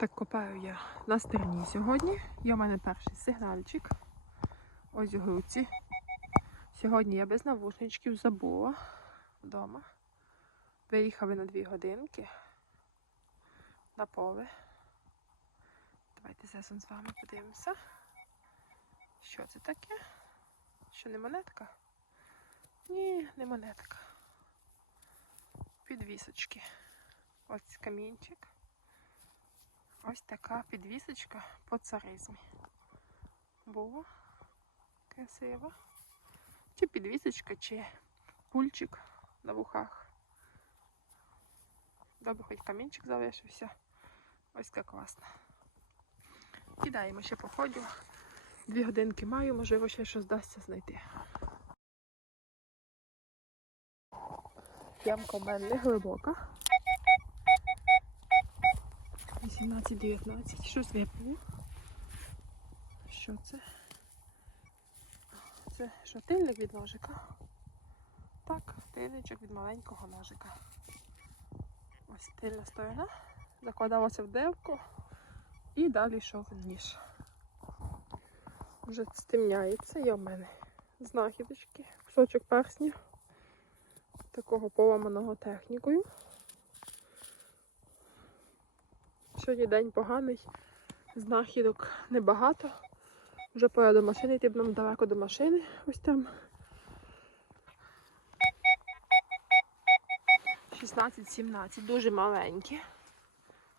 Так копаю я на стерні сьогодні. Є у мене перший сигнальчик. Ось груці. Сьогодні я без навушничків забула вдома. Виїхали на дві годинки на поле. Давайте разом з вами подивимося. Що це таке? Що не монетка? Ні, не монетка. Підвісочки. Ось камінчик. Ось така підвісочка по царизмі. Було красиво. Чи підвісочка, чи пульчик на вухах. Добре, хоч камінчик залишився. Ось так класно. Кидаємо ще походю. Дві годинки маю, можливо, ще щось вдасться знайти. Ямка в мене не глибока. 18-19. Щось випало. Що це? Це що, від ножика? Так, тильничок від маленького ножика. Ось тильна сторона. Закладалася в девку і далі йшов ніж. Вже стемняється, є в мене знахідочки, кусочок персня, такого поламаного технікою. Сьогодні день поганий, знахідок небагато. Вже пора до машини, йти б нам далеко до машини. Ось там. 16-17, дуже маленькі.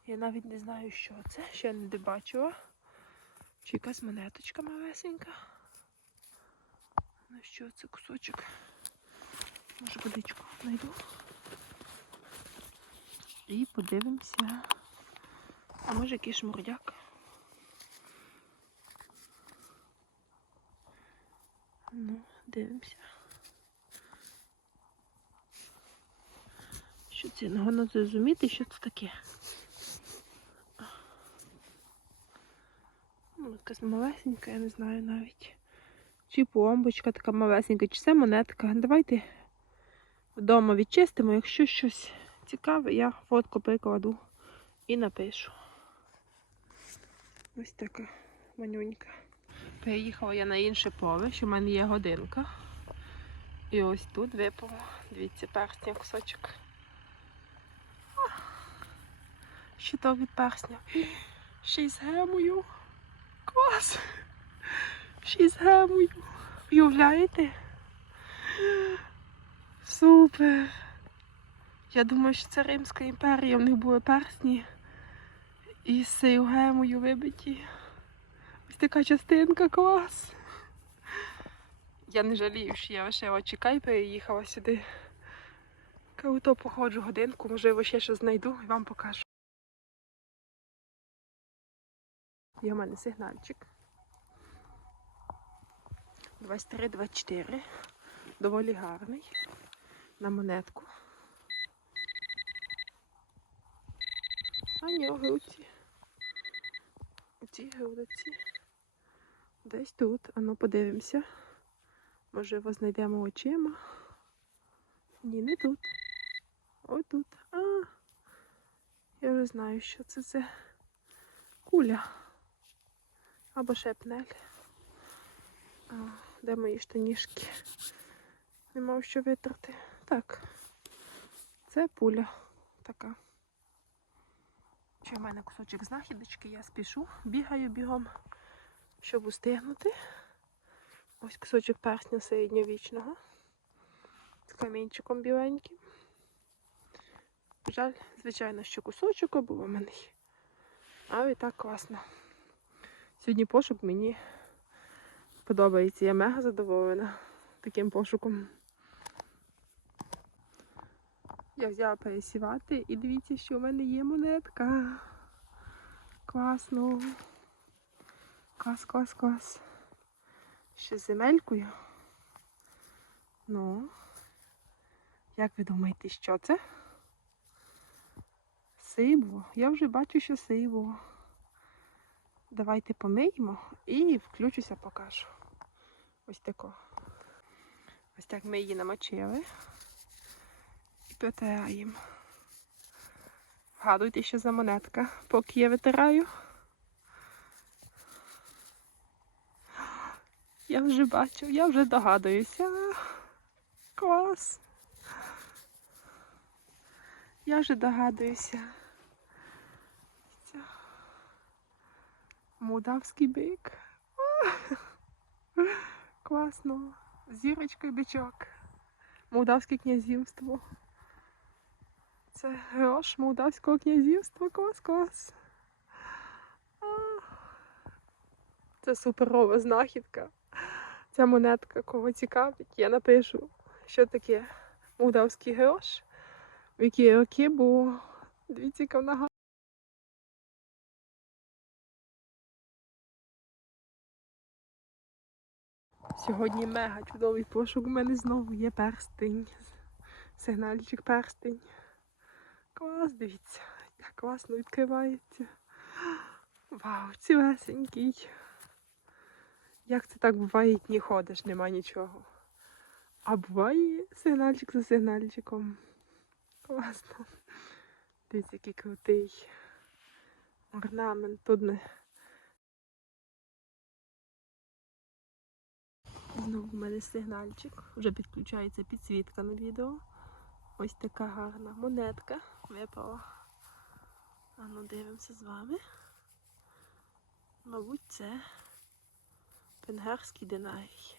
Я навіть не знаю, що це, ще не бачила. Чи якась монеточка малесенька. Ну що це кусочок? Може водичку знайду. І подивимося. А може якийсь шмурдяк? Ну, дивимося. Що це? Не головне зрозуміти, що це таке. Ну, якась малесенька, я не знаю навіть. Чи пломбочка така малесенька, чи це монетка. Давайте вдома відчистимо. Якщо щось цікаве, я фотку прикладу і напишу. Ось така манюнька. Переїхала я на інше поле, що в мене є годинка. І ось тут випало. Дивіться, персня кусочок. Щиток від персня. Ще й з гемою. Клас! Ще й з гемою. Уявляєте? Супер! Я думаю, що це Римська імперія, в них були персні. І з гемою вибиті. Ось така частинка клас. Я не жалію, що я лише от чекай переїхала сюди. Круто походжу годинку, можливо, ще щось знайду і вам покажу. Є в мене сигнальчик. 23-24. Доволі гарний. На монетку. А ні, у цій грудці. Десь тут. Ану, подивимося. Можливо, знайдемо очима. Ні, не тут. Ось тут. А, я вже знаю, що це це куля. Або шепнель. А, де мої штанішки? Нема в що витрати. Так. Це пуля така. Ще в мене кусочок знахідочки, я спішу, бігаю бігом, щоб устигнути. Ось кусочок персня середньовічного. З камінчиком біленьким. Жаль, звичайно, що кусочок обламаний. Але і так класно. Сьогодні пошук мені подобається. Я мега задоволена таким пошуком. Я взяла пересівати і дивіться, що в мене є монетка. Класно. Клас, клас, клас. Ще земелькою. Ну, як ви думаєте, що це? Сибло. Я вже бачу, що сибло. Давайте помиємо і включуся, покажу. Ось тако. Ось так ми її намочили і протираємо. Вгадуйте, що за монетка, поки я витираю. Я вже бачу, я вже догадуюся. Клас. Я вже догадуюся. Молдавський бик. Класно. Зірочка бичок. Молдавське князівство. Це грош Молдавського князівства. А. Це суперова знахідка. Ця монетка кого цікавить, я напишу, що таке молдавський грош, в які роки, дивіться, яка вона гарна. Сьогодні мега чудовий пошук. У мене знову є перстень. Сигнальчик перстень. Клас, дивіться, як класно відкривається. Вау, цілесенький. Як це так буває, дні ходиш, нема нічого. А буває сигнальчик за сигнальчиком. Класно. Дивіться, який крутий. Орнамент тут не. Знову в мене сигнальчик. Вже підключається підсвітка на відео. Ось така гарна монетка випала. А ну дивимося з вами. Мабуть, це венгерський динарій.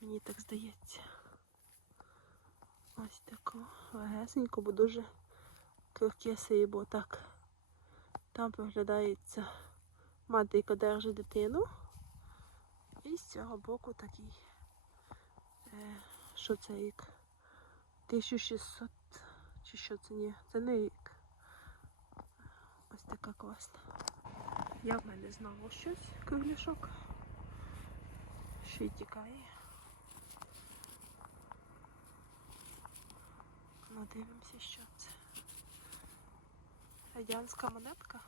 Мені так здається. Ось тако легесенько, бо дуже крихке срібло. Так. Там проглядається мати, яка держить дитину. І з цього боку такий, е, що це рік? 1600 чи що це ні? Це не рік. Ось така класна. Я в мене знову щось, кругляшок. Ще й тікає. Ну, дивимося, що це. Радянська монетка.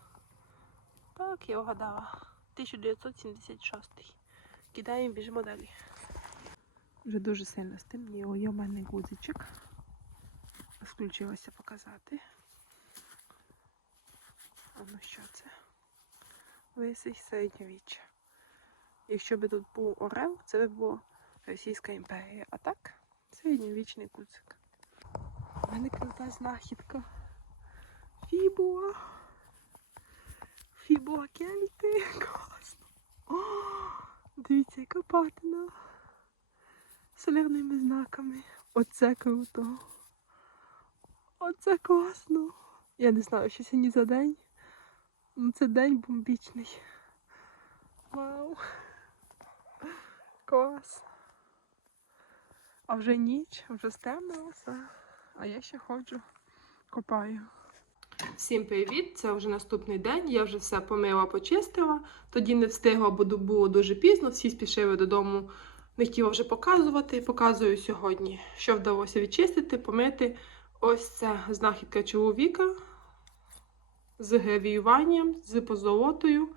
Так, я вгадала. 1976. Кидаємо біжимо далі. Вже дуже сильно стемніло. Є в мене гудзичок. Включилося показати. А ну що це? Висить середньовіччя. Якщо би тут був Орел, це би була Російська імперія. А так, середньовічний гудзик. У мене крута знахідка. Фібула. Фібула кельти. Класно. О, дивіться, яка патина. Солярними знаками. Оце круто. Оце класно. Я не знаю, що сьогодні за день. Ну це день бомбічний. Вау. Клас. А вже ніч, вже стемнилося. А я ще ходжу, копаю. Всім привіт! Це вже наступний день. Я вже все помила, почистила. Тоді не встигла, бо було дуже пізно. Всі спішили додому. Не хотіла вже показувати. Показую сьогодні, що вдалося відчистити, помити. Ось це знахідка чоловіка з гравіюванням, з позолотою.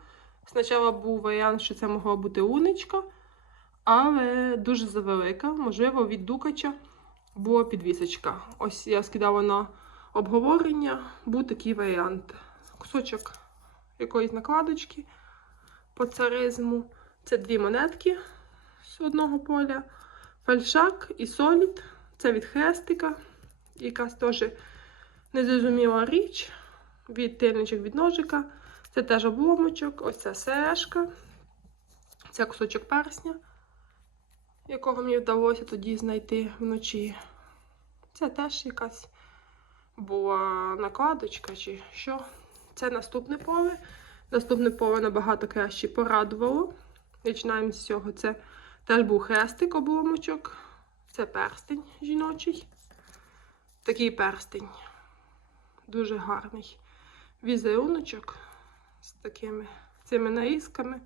Спочатку був варіант, що це могла бути уничка, але дуже завелика. Можливо, від дукача була підвісочка. Ось я скидала на обговорення, був такий варіант. Кусочок якоїсь накладочки по царизму. Це дві монетки з одного поля. Фальшак і солід. Це від хрестика. Якась теж незрозуміла річ. Від тильничок від ножика. Це теж обломочок. Ось ця сережка. Це кусочок персня, якого мені вдалося тоді знайти вночі. Це теж якась була накладочка чи що. Це наступне поле. Наступне поле набагато краще порадувало. Починаємо з цього. Це теж був хрестик обломочок. Це перстень жіночий. Такий перстень. Дуже гарний візеруночок з такими цими нарізками.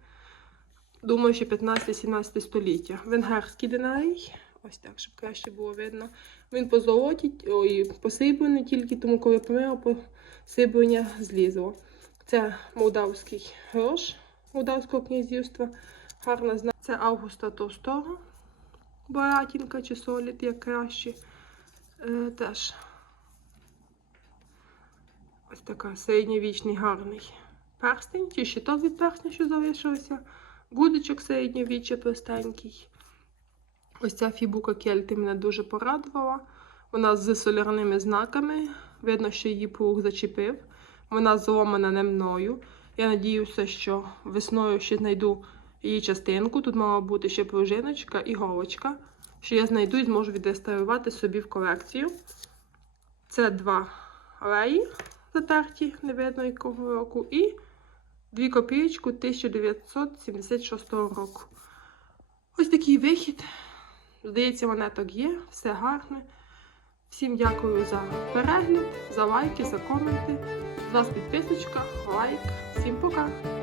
Думаю, що 15-17 століття. Венгерський динарій. Ось так, щоб краще було видно. Він позолоті, ой, посиблений тільки, тому коли помила, посиблення злізло. Це молдавський грош молдавського князівства. Гарна зна. Це Августа Товстого. Баратінка чи солід, як краще. Е, теж Ось така середньовічний гарний перстень, чи від перстня, що залишилося. Гудочок середньовіччя простенький. Ось ця фібука кельти мене дуже порадувала. Вона з солярними знаками. Видно, що її плуг зачепив. Вона зломана не мною. Я надіюся, що весною ще знайду її частинку. Тут мала бути ще пружиночка і голочка. Що я знайду і зможу відреставрувати собі в колекцію. Це два алеї затерті, не видно якого року. І дві копійочку 1976 року. Ось такий вихід. Здається, монеток є, все гарне. Всім дякую за перегляд, за лайки, за коменти. З вас підписочка, лайк. Всім пока!